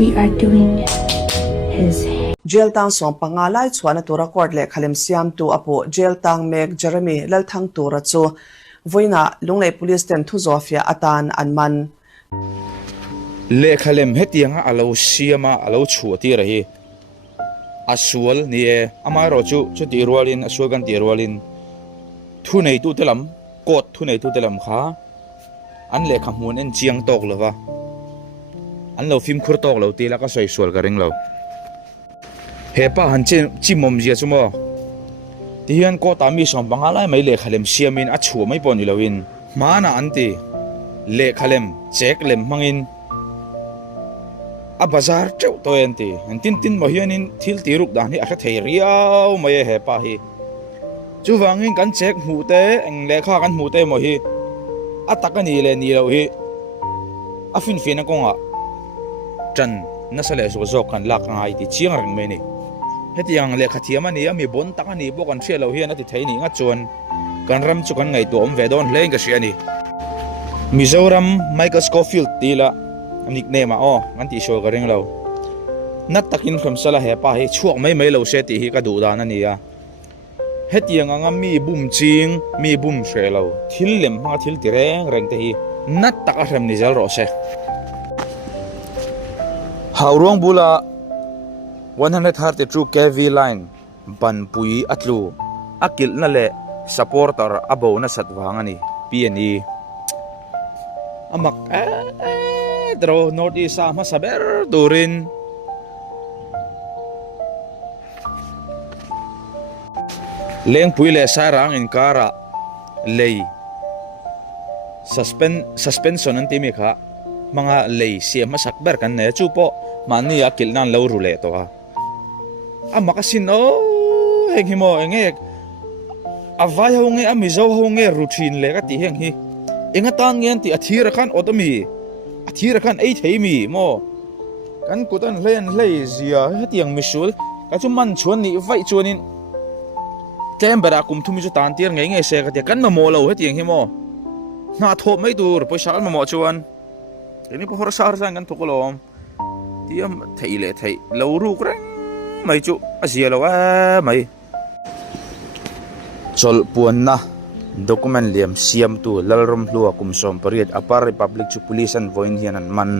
We are doing his jail tang som pangalai chuana tura court le khalem siam tu apo jail tang mek Jeremy lalthang tura chu voina lunglei police ten thu zofia atan anman le khalem hetianga alo siama alo chuati rahi asual ni e amaro chu tirwalin asuagan tirwalin thu nei tu telam kot thu nei tu telam kha an le khamun en chiang tok lova an lo film khur tok lo ti la ka soi sual ka ring lo hepa han chi mom zia chumo ti hian ko ta mi som bangalai mai le khalem siamin a chu mai pon ni loin mana anti le khalem check lem mangin a bazar cheu to enti tin mo hianin thil ti ruk dan hi a thei riau mai hepa hi chu wangin kan check mu te eng le kha kan mu te mo hi atakani le ni lo hi a fin ko nga chan na sale so zo kan lak ngai ti chiang rang me ni hetiang le khathiam ani ami bon takani bo kan thelo hian ati theini nga chon kan ram chu kan ngai to om ve don hleng ka sia ni Mizoram Michael Scofield tila nickname o kan ti show ka ring lo nat takin kham sala he pa hi chuak mai lo se ti hi ka du dan ani ya hetiang anga mi bum ching mi bum shelo thil lem ha thil ti reng te hi nat tak a hrem ni zal ro se haurong bula 132 kV line ban pui atlu akil na le supporter abo na satwangani PNE amak dro north east ma saber durin leng pui le sarang in kara lei suspension an timi kha mga lei siam masakber kan ne chupo mani akil nan lo rule to a makasin o heng himo engek avai honge amizo honge routine le ka ti heng hi enga tan ngen ti athira khan otomi athira khan ei theimi mo kan kutan len lei zia hetiang misul ka chu man chuan ni vai chuanin tembera kum thumi chu tan tir nge se ka ti kan ma mo lo hetiang hi mo na thop mai tur poisa ma mo chuan ini pohor sar sang kan thukolom tiam theile thei lo ru krang mai chu azia lo a mai chol puan na document liam siam tu lalrom hlua kumsom pariat apar republic chu police an voin hian an man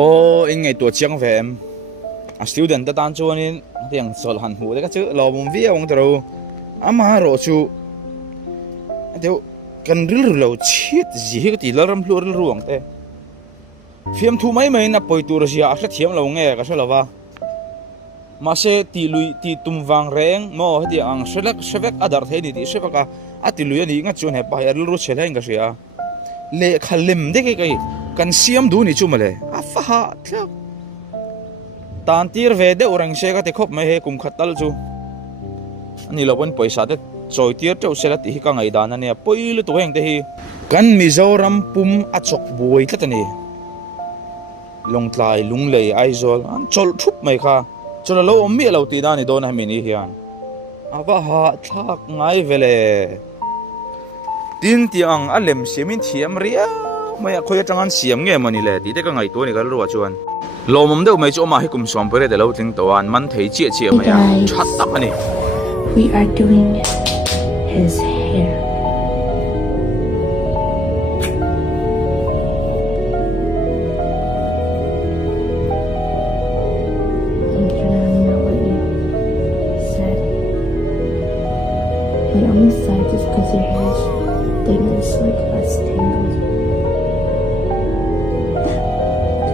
o ingai to chiang vem a student ta tan chuanin tiang chol han hu de ka chu lomum vi ong tro ama ro chu deu kan ril lo chit ji hi ti lalrom hlu ril ruang te fiam thu mai na poi tur sia a thiam lo nge ka selawa mase ti lui ti tumwang reng mo hedi ang sevek adar theni ti sevaka ati lui ani nga chun he pa ya ru cheleng ka sia le khalim de ke kai kan siam du ni chumale afa ha thla tan tir ve de orang se ka te khop mai he kum khatal chu ani lobon paisa te choi tir chau sela ti hi ka ngai dan ania poilu to heng te hi kan Mizoram pum achok boi tlatani longtlai lunglei aizol an chol thup mai kha chola lo mi lo ti dani don ha mi ni hian aba ha thak ngai vele tin ti ang alem simin thiam ria mai khoya changan siam nge mani le ti te ka ngai to ni kal ro chuan lomom de mai chu ma hi kum som pare de lo tling to an man thei chi mai ya that tak ani we are doing his hair. I only sighed just because your hair thing is like less tangled.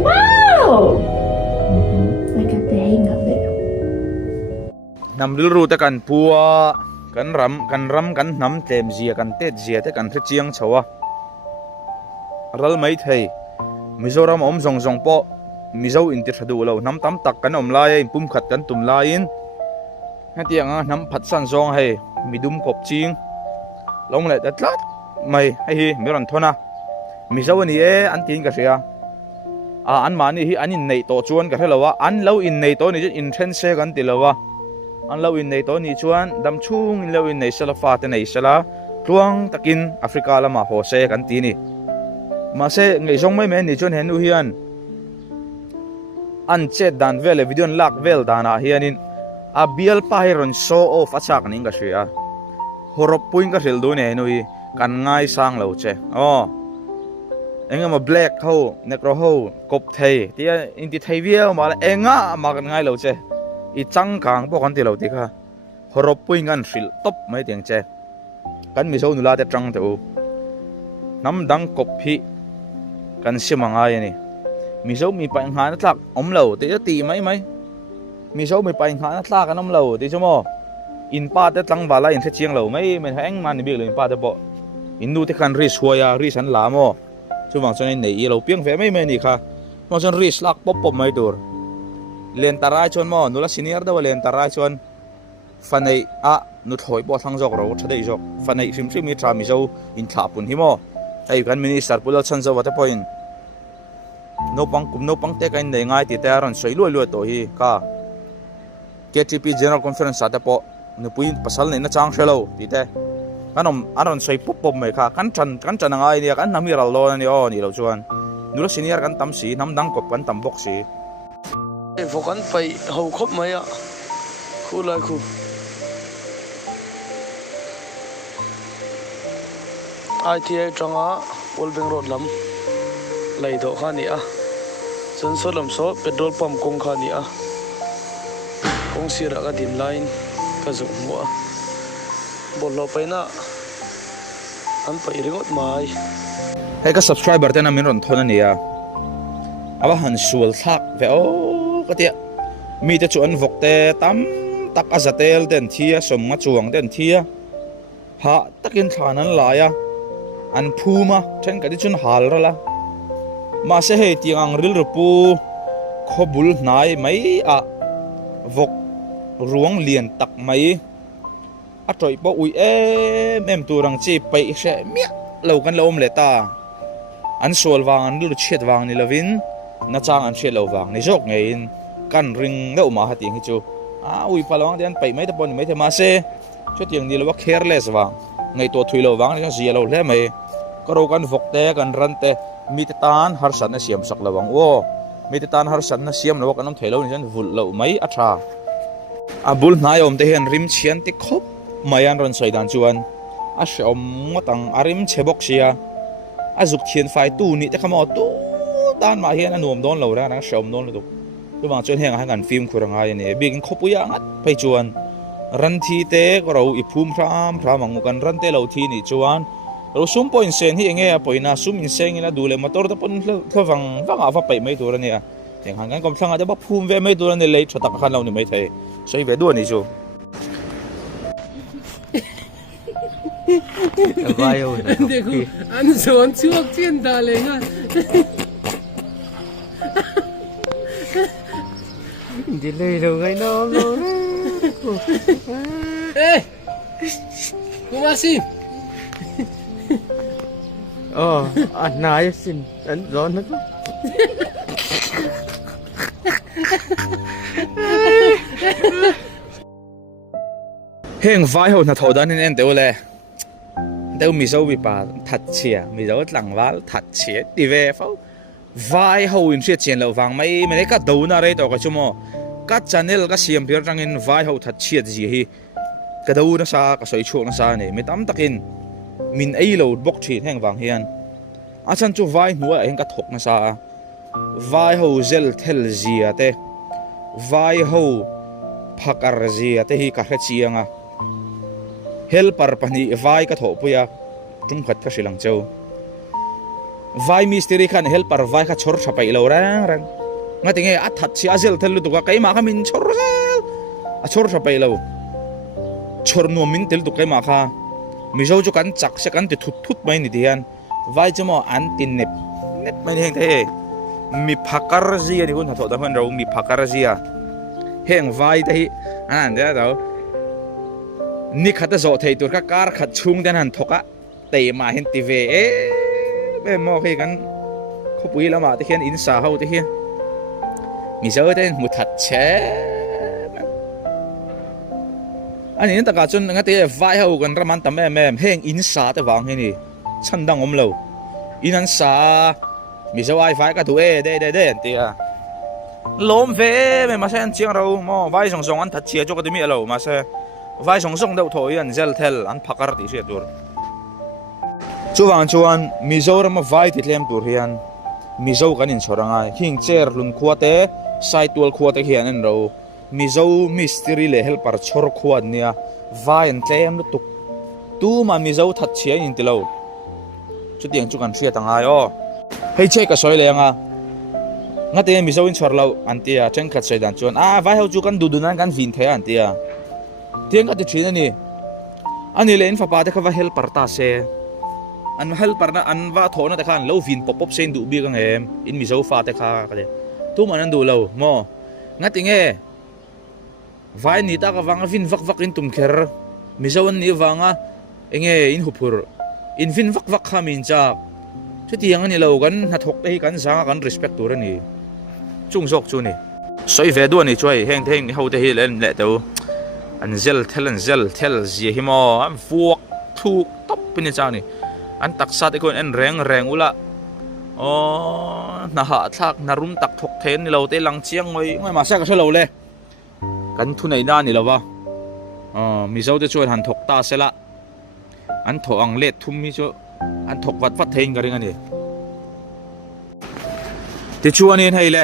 Wow! I got the hang of it. Namdil ru ta kan puwa kan ram kan nam tlem zia kan tet zia te kan chiang chawa ral mai thei Mizoram om zong po mizo in ti thadu lo nam tam tak kan om lai pum khat kan tum lai in hatianga nam phat san zong hei midum kop ching long le tatlat mai hi miron thona mizo ni e an tin ka sia an mani hi anin nei to chuan ka helawa an lo in nei to ni in then se kan tilawa an lo in nei to ni chuan dam chung in lo in nei sala fa te nei sala tuang takin Africa lama ho se kan ti ni ma se ngei zong mai me ni chuan henu hian an chet dan vel video lak vel dana hianin a bial pahiron show off achak ning ka hria horop puing ka hril du ne nui kan ngai sang lo che engama black ho necro ho kop thei tia inti thei viau ma enga ma kan ngai lo che I chang kang po kan ti lo ti kha horop puing an hril top mai tiang che kan mi so nula te tang te u nam dang kop hi kan simanga yani mi so mi pa nga na tlak om lo ti mai mi so mi pa nga na tlak kan om lo ti chomo in pa te tlang wala in the chiang lo mai men hang man bi lo in pa te bo in nu te kan ri suaya ri san la mo chu wang chon nei I lo piang ve mai ni kha wang chon ri slak pop pop mai tur len tarai chon mo nula senior da len tarai chon fanei a nu thoi bo thang jok ro thadei jok fanei sim mi tra mi zo in tha pun hi mo ai kan minister pulal chan zo wata point no pang te kan nei ngai ti te ron soi lo to hi ka KTP general conference ata po nu puin pasal nei na chang shelo ti te kanom aron soi pop pop mai kha kan chan ngai ni kan namiral lo ni o ni lo chuan nula senior kan tam si nam dang kop kan tam bok si vokan pai ho khop mai a khu lai khu ITA tanga Wolbeng Road lam lai do khani a chon so lam so petrol pump kong khani a kong sira ka dim line ka zu mu a bolo paina an pai ringot mai hei ka subscriber te na min ron thona ni a aba han sual thak ve o ka tia mi te chu an vok te tam tak azatel den thia som nga chuang den thia ha takin thanan la ya an phuma then ka di chun hal rala ma se he tiang ril rupu khobul nai mai a vok ruang lian tak mai a troi po ui em turang chi pai she mia lo kan lom le ta an sol wang an lu chet wang ni lovin na chang an che lo wang ni jok ngein kan ring no ma ha ting hi chu a ui palawang den pai mai ta pon mai the ma se chu tiang ni lo careless wang ngai to thui lo wang ni zia lo hle mai karo kan vokte kan rante mi te tan har san na siam sak lawang o mi te tan har san na siam lo kan om thelo ni jan vul lo mai atha abul nai om te hen rim chian ti khop mayan ron soi dan chuan a shom ngotang arim chebok sia azuk thien fai tu ni te khamo tu dan ma hian anuam don lo ra na shom don lo tu tu wang chuan heng han film khuranga ni big khopuya ngat pai chuan ran thi te ko ro I phum phram ang kan ran te lo thi ni chuan ro sum point sen hi enge a poina sum in seng ila dule motor ta pon thawang awa pai mai tur ani a heng han kan kom thanga da ba phum ve mai tur ani lei thata khan lo ni mai thai soi ve du ani chu देखो अनसोन चुक चिन डालेगा Delay đâu cái nó A कुमार Singh anh nói xin anh gió nó có heng vai ho na thodan in en deule deu mi zo bi pa that chia mi zo tlang wal that chia ti ve fo vai ho in ria chen lo wang mai me ka do na re to ka chumo ka channel ka siam pir tang in vai ho that chia ji hi ka do na sa ka soi chu na sa ne mi tam takin min ei lo bok thi heng wang hian a chan chu vai nuwa heng ka thok na sa vai ho zel thel zia te vai ho phakar zia te hi ka hre chianga helper pani vai ka tho puya tum khat ka silang chau vai mystery khan helper vai kha chor thapai lo rang ngatinge a that chi azel thelu tu ka kai ma kha min chor a chor thapai lo chor no min tel tu kai ma kha mi zo chu kan chak se kan ti thut mai ni dian vai chamo an tin net mai heng the mi phakar zia ni hun tho da han ro mi phakar zia heng vai te hi an da do ni khata zo thei tur ka kar khat chung den han thoka te ma hin ti ve be mo khi kan khopui lama te khian in sa ho te hi mi zo ten mu that che ani ta ka chun nga te vai ho kan raman tam em heng in sa te wang hi ni chandang om lo in an sa mi zo ai vai ka tu de ti a lom ve me ma sen chiang ro mo vai song song an that chia cho ka mi alo ma se vai song song deuh thoi an zel thel an phakar ti se tur chuan Mizoram vai ti tlem tur hian Mizo kan in choranga hing chair lun khuate sai tual khuate hian an ro Mizo mystery le helper chor khuat nia vai an tlem tuk tu ma Mizo that chia in tilo chu tiang chu kan thria tanga yo hei che ka soi le anga ngate Mizo in chorlo antia chen khat sai dan chuan vai ho chu kan dudunan kan vin the antia tiang ka ti thina ni ani le in fa pa te kha va helper ta se an helper na an va thona te khan lo vin pop pop sen du bi ka ngem in Mizo fa te kha ka de tu man an du lo mo ngati nge vai ni ta ka wanga vin vak vak in tum kher Mizo an ni wanga enge in hupur in vin vak vak kha min cha chu tiang ani lo kan na thok te kan sanga kan respect tur ani chung sok chu ni soi ve du ani choi heng theng ho te hi len le to an zel thel zia hi mo am fuak thuk top pin cha ni an taksa te kon en reng ula na ha thak na rum tak thok then ni lo te lang chiang ngoi ma sa ka lo le kan thu nei na ni lo wa Mizo te chuan han thok ta sela an tho ang let thum mi chu an thok wat thein ka ring ani ti chuan in hei le